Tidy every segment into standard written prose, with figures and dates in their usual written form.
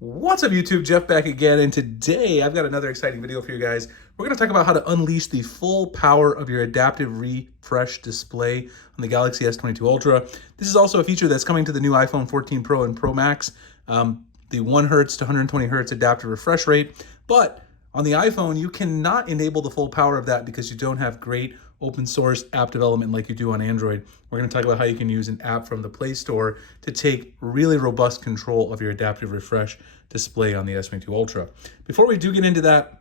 What's up YouTube, Jeff back again, and today I've got another exciting video for you guys. We're going to talk about how to unleash the full power of your adaptive refresh display on the Galaxy S22 Ultra. This is also a feature that's coming to the new iPhone 14 Pro and Pro Max, the 1 Hz to 120 Hz adaptive refresh rate. But on the iPhone, you cannot enable the full power of that because you don't have great open source app development like you do on Android. We're going to talk about how you can use an app from the Play Store to take really robust control of your adaptive refresh display on the S22 Ultra. Before we do get into that,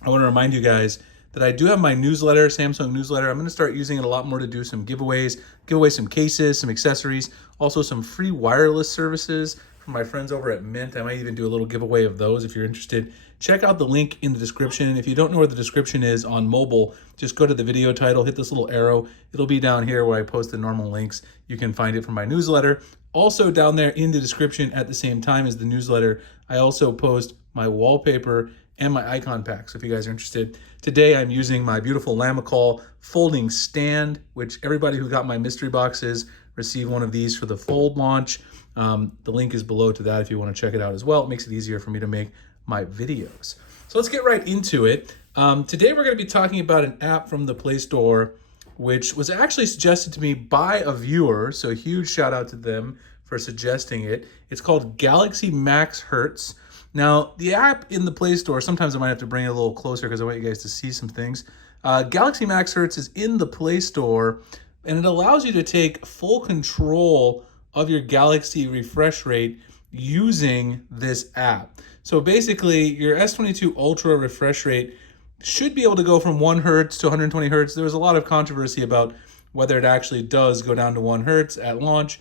I want to remind you guys that I do have my newsletter, Samsung newsletter. I'm going to start using it a lot more to do some giveaways, give away some cases, some accessories, also some free wireless services from my friends over at Mint. I might even do a little giveaway of those if you're interested. Check out the link in the description. If you don't know where the description is on mobile, just go to the video title, hit this little arrow. It'll be down here where I post the normal links. You can find it from my newsletter. Also down there in the description at the same time as the newsletter, I also post my wallpaper and my icon pack. So if you guys are interested, today I'm using my beautiful Lamicall folding stand, which everybody who got my mystery boxes received one of these for the Fold launch. The link is below to that if you want to check it out as well. It makes it easier for me to make my videos. So let's get right into it. Today we're going to be talking about an app from the Play Store, which was actually suggested to me by a viewer. So a huge shout out to them for suggesting it. It's called Galaxy Max Hertz. Now the app in the Play Store, sometimes I might have to bring it a little closer because I want you guys to see some things. Galaxy Max Hertz is in the Play Store and it allows you to take full control of your Galaxy refresh rate using this app. So basically your S22 Ultra refresh rate should be able to go from 1 Hz to 120 Hz. There was a lot of controversy about whether it actually does go down to 1 Hz at launch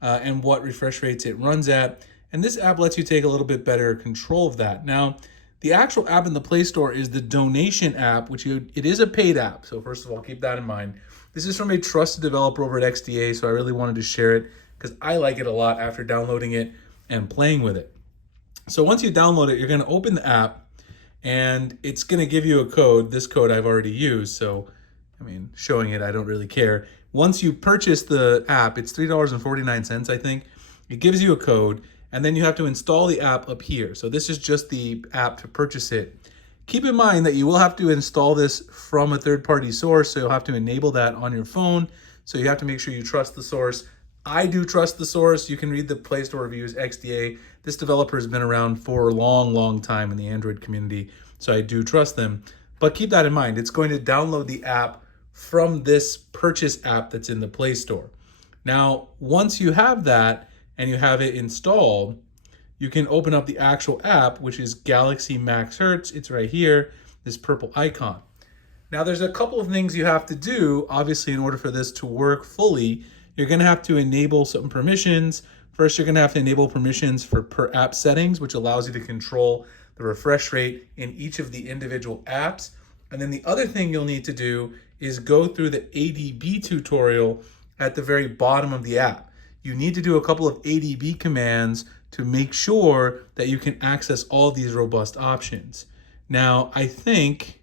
and what refresh rates it runs at. And this app lets you take a little bit better control of that. Now, the actual app in the Play Store is the donation app, it is a paid app. So first of all, keep that in mind. This is from a trusted developer over at XDA, so I really wanted to share it because I like it a lot after downloading it and playing with it. So once you download it, you're going to open the app and it's going to give you a code. This code I've already used, so I mean, showing it, I don't really care. Once you purchase the app, it's $3.49, I think. It gives you a code and then you have to install the app up here. So this is just the app to purchase it. Keep in mind that you will have to install this from a third-party source, so you'll have to enable that on your phone. So you have to make sure you trust the source. I do trust the source. You can read the Play Store reviews, XDA. This developer has been around for a long, long time in the Android community, so I do trust them. But keep that in mind. It's going to download the app from this purchase app that's in the Play Store. Now, once you have that and you have it installed, you can open up the actual app, which is Galaxy Max Hertz. It's right here, this purple icon. Now, there's a couple of things you have to do, obviously, in order for this to work fully. You're going to have to enable some permissions. First, you're going to have to enable permissions for per app settings, which allows you to control the refresh rate in each of the individual apps. And then the other thing you'll need to do is go through the ADB tutorial at the very bottom of the app. You need to do a couple of ADB commands to make sure that you can access all these robust options. Now, I think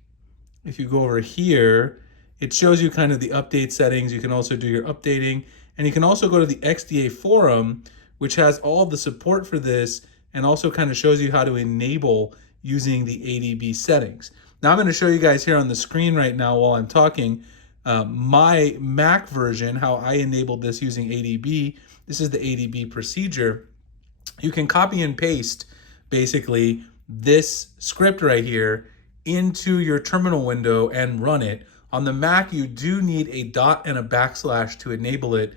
if you go over here, it shows you kind of the update settings. You can also do your updating. And you can also go to the XDA forum, which has all the support for this and also kind of shows you how to enable using the ADB settings. Now I'm going to show you guys here on the screen right now while I'm talking my Mac version, how I enabled this using ADB. This is the ADB procedure. You can copy and paste basically this script right here into your terminal window and run it. On the Mac, you do need a dot and a backslash to enable it.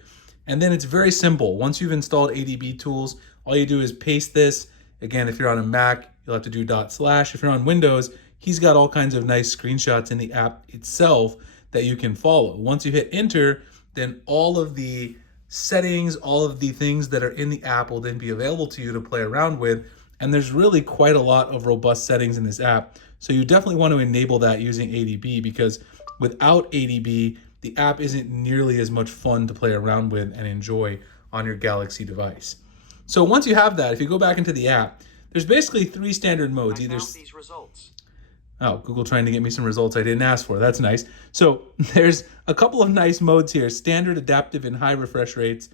And then it's very simple. Once you've installed ADB tools, all you do is paste this. Again, if you're on a Mac, you'll have to do /. If you're on Windows, he's got all kinds of nice screenshots in the app itself that you can follow. Once you hit enter, then all of the settings, all of the things that are in the app will then be available to you to play around with. And there's really quite a lot of robust settings in this app. So you definitely want to enable that using ADB because without ADB, the app isn't nearly as much fun to play around with and enjoy on your Galaxy device. So once you have that, if you go back into the app, there's basically 3 standard modes. These results. Oh, Google trying to get me some results I didn't ask for. That's nice. So there's a couple of nice modes here: standard, adaptive, and high refresh rates.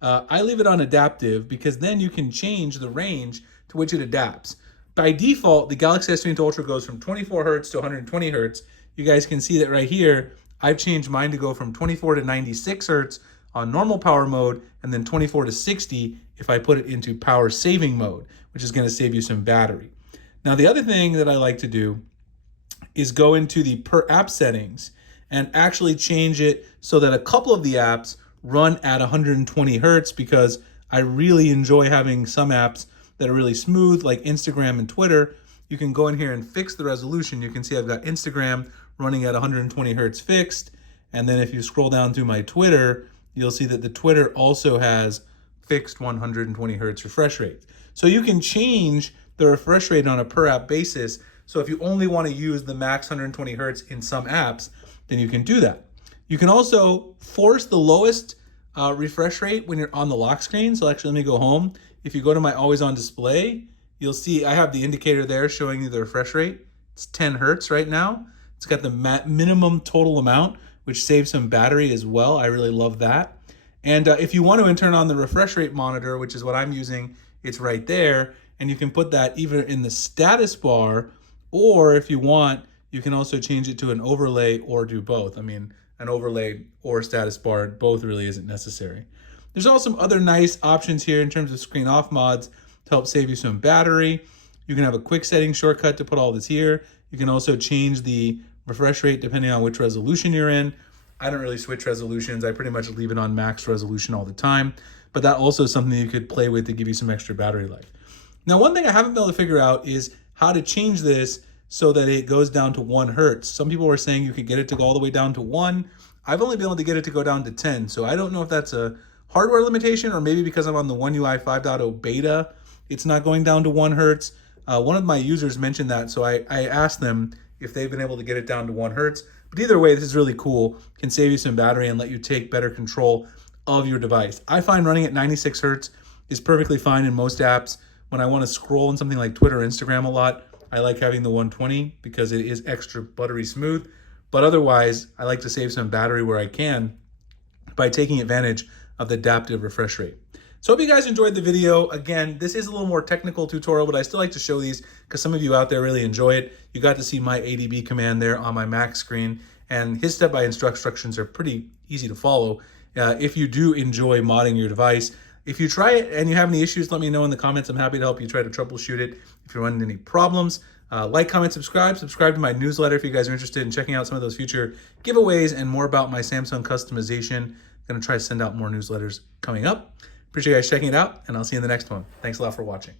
I leave it on adaptive because then you can change the range to which it adapts. By default, the Galaxy S22 Ultra goes from 24 hertz to 120 hertz. You guys can see that right here. I've changed mine to go from 24 to 96 hertz on normal power mode, and then 24 to 60 if I put it into power saving mode, which is going to save you some battery. Now, the other thing that I like to do is go into the per app settings and actually change it so that a couple of the apps run at 120 hertz, because I really enjoy having some apps that are really smooth, like Instagram and Twitter. You can go in here and fix the resolution. You can see I've got Instagram running at 120 hertz fixed. And then if you scroll down to my Twitter, you'll see that the Twitter also has fixed 120 hertz refresh rate. So you can change the refresh rate on a per app basis. So if you only want to use the max 120 hertz in some apps, then you can do that. You can also force the lowest refresh rate when you're on the lock screen. So actually, let me go home. If you go to my always on display, you'll see I have the indicator there showing you the refresh rate. It's 10 hertz right now. It's got the minimum total amount, which saves some battery as well. I really love that. And if you want to turn on the refresh rate monitor, which is what I'm using, it's right there. And you can put that either in the status bar, or if you want, you can also change it to an overlay or do both. I mean, an overlay or status bar, both really isn't necessary. There's also some other nice options here in terms of screen off mods to help save you some battery. You can have a quick setting shortcut to put all this here. You can also change the refresh rate depending on which resolution you're in. I don't really switch resolutions. I pretty much leave it on max resolution all the time, but that also is something you could play with to give you some extra battery life. Now, one thing I haven't been able to figure out is how to change this so that it goes down to 1 hertz. Some people were saying you could get it to go all the way down to 1. I've only been able to get it to go down to 10, so I don't know if that's a hardware limitation or maybe because I'm on the One UI 5.0 beta, it's not going down to 1 hertz. One of my users mentioned that, so I asked them if they've been able to get it down to 1 hertz. But either way, this is really cool. It can save you some battery and let you take better control of your device. I find running at 96 hertz is perfectly fine in most apps. When I want to scroll on something like Twitter or Instagram a lot, I like having the 120 because it is extra buttery smooth. But otherwise, I like to save some battery where I can by taking advantage of the adaptive refresh rate. So I hope you guys enjoyed the video. Again, this is a little more technical tutorial, but I still like to show these because some of you out there really enjoy it. You got to see my ADB command there on my Mac screen, and his step-by instructions are pretty easy to follow if you do enjoy modding your device. If you try it and you have any issues, let me know in the comments. I'm happy to help you try to troubleshoot it if you're running any problems. Like, comment, subscribe to my newsletter if you guys are interested in checking out some of those future giveaways and more about my Samsung customization. I'm going to try to send out more newsletters coming up. Appreciate you guys checking it out, and I'll see you in the next one. Thanks a lot for watching.